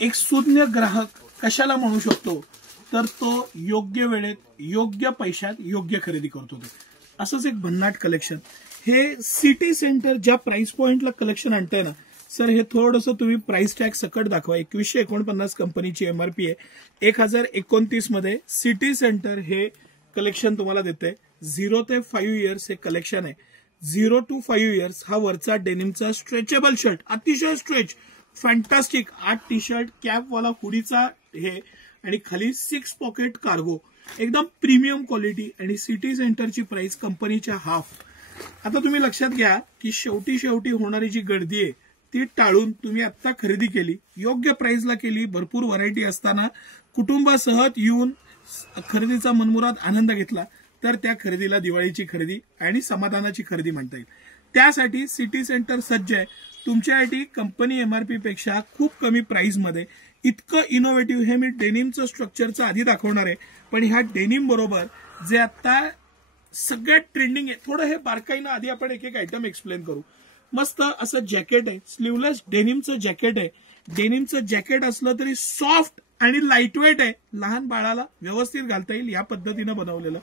एक सुज्ञ ग्राहक कशाला म्हणू शकतो, तर तो योग्य वेळेत योग्य पैशात योग्य खरेदी करतो. असंच एक भन्नाट कलेक्शन. हे सिटी सेंटर ज्या प्राइस पॉइंटला कलेक्शन आणतंय ना सर, हे थोडंसं तुम्ही प्राइस टॅग सकट दाखवा. 2149 कंपनीची एमआरपी आहे. 1029 मध्ये सिटी सेंटर हे कलेक्शन तुम्हाला देते. 0 ते 5 इयर्स हे कलेक्शन आहे. 0 to 5 इयर्स हा वरचा डेनिमचा स्ट्रेचेबल शर्ट, अतिशय स्ट्रेच, फॅन्टास्टिक. 8 टी शर्ट, कॅपवाला हुडीचा हे आणि खाली 6 पॉकेट कार्गो, एकदम प्रीमियम क्वालिटी. आणि सिटी सेंटरची प्राइस कंपनीच्या हाफ. आता तुम्ही लक्षात घ्या की शेवटी होणारी जी गर्दी आहे ती टाळून तुम्ही आता खरेदी केली, योग्य प्राइसला केली, भरपूर व्हरायटी असताना कुटुंबासह येऊन खरेदीचा मनमुराद आनंद घेतला, तर त्या खरेदीला दिवाळीची खरेदी आणि समाधानाची खरेदी म्हणता येईल. त्यासाठी सिटी सेंटर सज्ज आहे तुमच्यासाठी. कंपनी एमआरपी पेक्षा खूप कमी प्राइस मध्ये इतकं इनोव्हेटिव्ह. हे मी डेनिमचं स्ट्रक्चरचं आधी दाखवणार आहे, पण ह्या डेनिम बरोबर जे आता सगळ्यात ट्रेंडिंग आहे, थोडं हे बारकाईनं आधी आपण एक एक आयटम एक्सप्लेन करू. मस्त असं जॅकेट आहे, स्लीवलेस डेनिमचं जॅकेट आहे. डेनिमचं जॅकेट असलं तरी सॉफ्ट आणि लाईटवेट आहे, लहान बाळाला व्यवस्थित घालता येईल या पद्धतीनं बनवलेलं.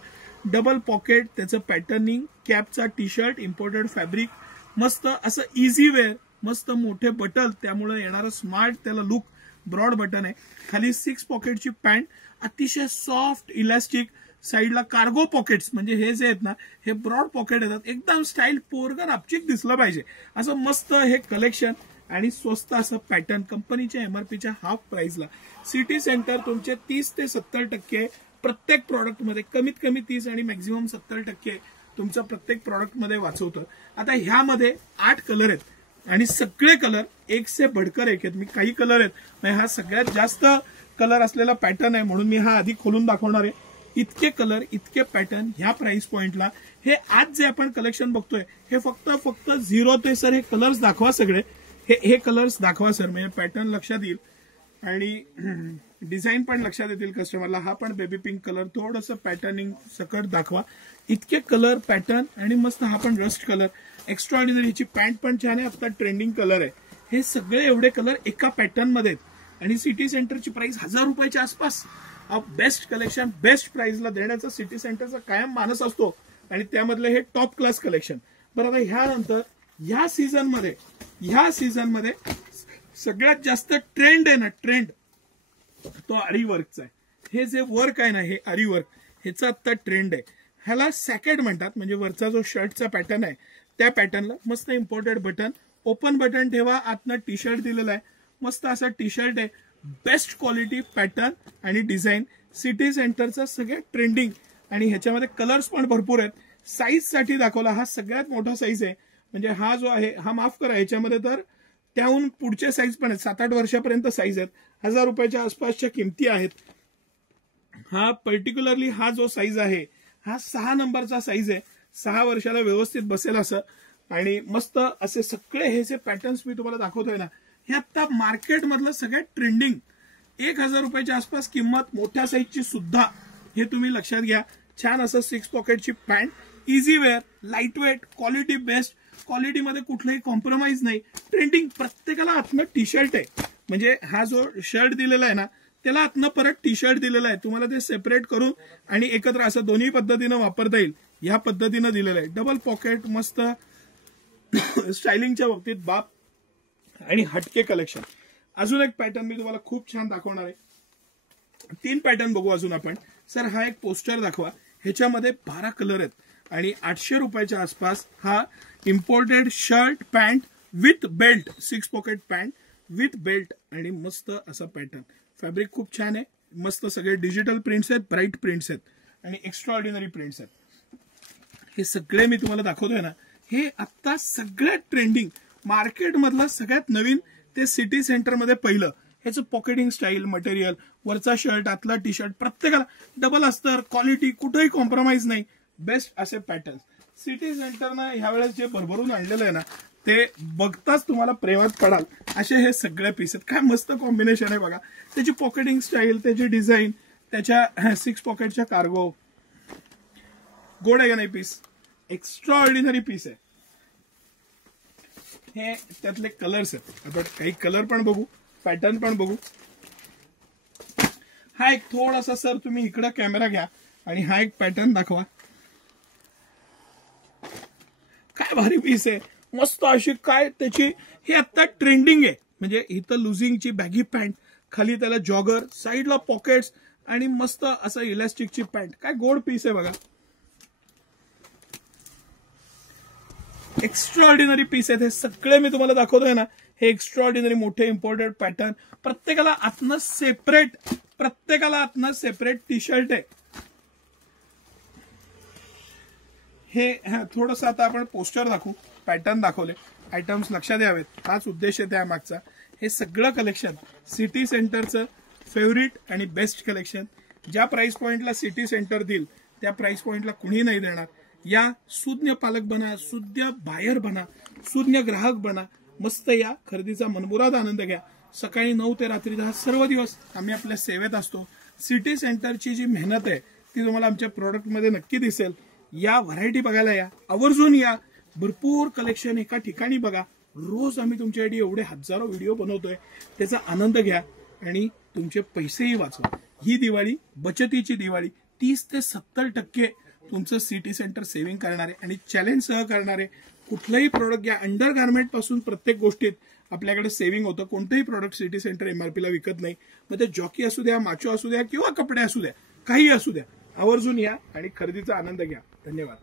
डबल पॉकेट, त्याचं पॅटर्निंग, कॅपचा टी शर्ट, इम्पोर्टेड फॅब्रिक, मस्त असं इझी वेअर, मस्त मोठे बटन, त्यामुळे येणारं स्मार्ट त्याला लुक. ब्रॉड बटन आहे, खाली 6 पॉकेटची पॅन्ट, अतिशय सॉफ्ट इलास्टिक. साईडला कार्गो पॉकेट्स, म्हणजे हे जे आहेत ना हे ब्रॉड पॉकेट येतात, एकदम स्टाईल पोरगा रापचिक दिसलं पाहिजे असं मस्त हे कलेक्शन. आणि स्वस्त असं पॅटर्न कंपनीच्या एमआरपीच्या हाफ प्राइसला. सिटी सेंटर तुमचे 30 ते 70% प्रत्येक प्रॉडक्टमध्ये, कमीत कमी 30 आणि मॅक्झिमम 70% तुमचं प्रत्येक प्रॉडक्टमध्ये वाचवतं. आता ह्यामध्ये 8 कलर आहेत आणि सगळे कलर एक से बढ़कर एक आहेत. मी काही कलर आहेत, हा सगळ्यात जास्त कलर असलेला पॅटर्न आहे म्हणून मी हा आधी खोलून दाखवणार आहे. इतके कलर, इतके पॅटर्न ह्या प्राइस पॉइंटला. हे आज जे आपण कलेक्शन बघतोय हे फक्त 0 ते सर हे कलर्स दाखवा सगळे. हे कलर्स दाखवा सर, म्हणजे पॅटर्न लक्षात येईल आणि डिझाईन पण लक्षात येतील कस्टमरला. हा पण बेबी पिंक कलर, थोडंसं पॅटर्निंग सकट दाखवा. इतके कलर पॅटर्न आणि मस्त हा पण रस्ट कलर, एक्स्ट्रा ऑर्डिनरी. हिची पॅन्ट पण छान आहे, आता ट्रेंडिंग कलर आहे. हे सगळे एवढे कलर एका पॅटर्न मध्ये आहेत आणि सिटी सेंटरची प्राइस 1000 रुपयाच्या आसपास. बेस्ट कलेक्शन बेस्ट प्राइसला देण्याचा सिटी सेंटरचा कायम मानस असतो आणि त्यामधलं हे टॉप क्लास कलेक्शन. बरं, आता ह्यानंतर ह्या सीझनमध्ये सगळ्यात जास्त ट्रेंड आहे ना, ट्रेंड तो आरी वर्कचा आहे. हे जे वर्क आहे ना, हे आरी वर्क, ह्याचा आता ट्रेंड आहे. ह्याला सॅकेट म्हणतात, म्हणजे वरचा जो शर्टचा पॅटर्न आहे त्या पॅटर्नला मस्त इम्पोर्टेड बटन, ओपन बटन ठेवा, आतनं टी शर्ट दिलेला आहे. मस्त असा टी शर्ट आहे, बेस्ट क्वालिटी पॅटर्न आणि डिझाईन. सिटी सेंटरचा सगळ्यात ट्रेंडिंग आणि ह्याच्यामध्ये कलर्स पण भरपूर आहेत. साईज साठी दाखवला, हा सगळ्यात मोठा साईज आहे. म्हणजे हा जो आहे हा माफ करा, ह्याच्यामध्ये तर त्याहून पुढचे साईज पण आहेत, 7-8 वर्षापर्यंत साईज आहेत. 1000 रुपयाच्या आसपासच्या किमती आहेत. हा पर्टिक्युलरली हा जो साईज आहे हा 6 नंबरचा साईज आहे. 6 वर्षाला व्यवस्थित बसेल असं. आणि मस्त असे सगळे हे जे पॅटर्न्स मी तुम्हाला दाखवतोय ना, हे आता मार्केटमधलं सगळ्यात ट्रेंडिंग. 1000 रुपयाच्या आसपास किंमत, मोठ्या साईजची सुद्धा. हे तुम्ही लक्षात घ्या. छान असं 6 पॉकेटची pant, easy wear, light weight, quality best. क्वालिटीमध्ये कुठलाही कॉम्प्रोमाइज नाही. ट्रेंडिंग, प्रत्येकाला आतनं टी शर्ट आहे. म्हणजे हा जो शर्ट दिलेला आहे ना त्याला आतनं परत टी शर्ट दिलेला आहे. तुम्हाला ते सेपरेट करून आणि एकत्र असं दोन्ही पद्धतीनं वापरता येईल, या पद्धतीनं दिलेलं आहे. डबल पॉकेट, मस्त स्टायलिंगच्या बाबतीत बाप आणि हटके कलेक्शन. अजून एक पॅटर्न मी तुम्हाला खूप छान दाखवणार आहे. 3 पॅटर्न बघू अजून आपण. सर हा एक पोस्टर दाखवा, ह्याच्यामध्ये 12 कलर आहेत आणि 800 रुपयाच्या आसपास. हा imported shirt pant with belt, 6 pocket pant with belt आणि मस्त असा पॅटर्न. फॅब्रिक खूप छान आहे, मस्त सगळे डिजिटल प्रिंट्स आहेत, ब्राईट प्रिंट्स आहेत आणि एक्स्ट्रा ऑर्डिनरी प्रिंट्स आहेत. हे सगळे मी तुम्हाला दाखवतोय ना, हे आता सगळ्यात ट्रेंडिंग मार्केटमधलं सगळ्यात नवीन. ते सिटी सेंटरमध्ये पहिलं. ह्याचं पॉकेटिंग स्टाईल, मटेरियल, वरचा शर्ट, आतला टी शर्ट, प्रत्येकाला डबल अस्तर, क्वालिटी, कुठेही कॉम्प्रोमाइज नाही, बेस्ट असे पॅटर्न. सिटी सेंटरनं ह्यावेळेस जे भरभरून आणलेलं आहे ना ते बघताच तुम्हाला प्रेमात पडाल असे हे सगळे पीस आहेत. काय मस्त कॉम्बिनेशन आहे बघा. त्याची पॉकेटिंग स्टाईल, त्याची डिझाईन, त्याच्या 6 पॉकेटच्या कार्गो. गोड आहे का नाही पीस? एक्स्ट्रा ऑर्डिनरी पीस आहे. हे त्यातले कलर्स आहेत. आपण काही कलर पण बघू पॅटर्न पण बघू. हा एक थोडासा सर तुम्ही इकडे कॅमेरा घ्या आणि हा एक पॅटर्न दाखवा. काय भारी पीस आहे, मस्त अशी काय त्याची हे आता ट्रेंडिंग आहे. म्हणजे इथं लुझिंगची बॅगी पॅन्ट, खाली त्याला जॉगर, साईडला पॉकेट्स आणि मस्त असं इलास्टिकची पॅन्ट. काय गोड पीस आहे बघा. एक्स्ट्राऑर्डिनरी पीस आहेत हे सगळे मी तुम्हाला दाखवतोय ना. हे एक्स्ट्राऑर्डिनरी मोठे इम्पोर्टेड पॅटर्न. प्रत्येकाला आतनं सेपरेट टी शर्ट आहे. हे थोडंसं आता आपण पोस्टर दाखवू, पॅटर्न दाखवले, आयटम्स लक्षात यावेत, हाच उद्देश आहे त्यामागचा. हे सगळं कलेक्शन सिटी सेंटरचं फेवरिट आणि बेस्ट कलेक्शन. ज्या प्राइस पॉइंटला सिटी सेंटर देईल त्या प्राइस पॉइंटला कुणी नाही देणार. या सुज्ञ पालक बना, सुज्ञ बायर बना, सुज्ञ ग्राहक बना. मस्त या खरेदीचा मनमुराद आनंद घ्या. सकाळी 9 ते रात्री 10 सर्व दिवस आम्ही आपल्या सेवेत असतो. सिटी सेंटरची जी मेहनत आहे ती तुम्हाला आमच्या प्रोडक्टमध्ये नक्की दिसेल. या व्हरायटी बघायला या, आवर्जून या. भरपूर कलेक्शन एका ठिकाणी बघा. रोज आम्ही तुमच्यासाठी एवढे हजारो व्हिडिओ बनवतोय, त्याचा आनंद घ्या आणि तुमचे पैसेही वाचवा. ही दिवाळी बचतीची दिवाळी. 30 ते 70% तुमचं सिटी सेंटर सेव्हिंग करणारे आणि चॅलेंज सह करणारे. कुठलंही प्रोडक्ट घ्या, अंडर गार्मेंट पासून प्रत्येक गोष्टीत आपल्याकडे सेव्हिंग होतं. कोणतंही प्रोडक्ट सिटी सेंटर एमआरपीला विकत नाही. मग ते जॉकी असू द्या, माचो असू द्या किंवा कपडे असू द्या, काही असू द्या. आवर्जून या आणि खरेदीचा आनंद घ्या. धन्यवाद.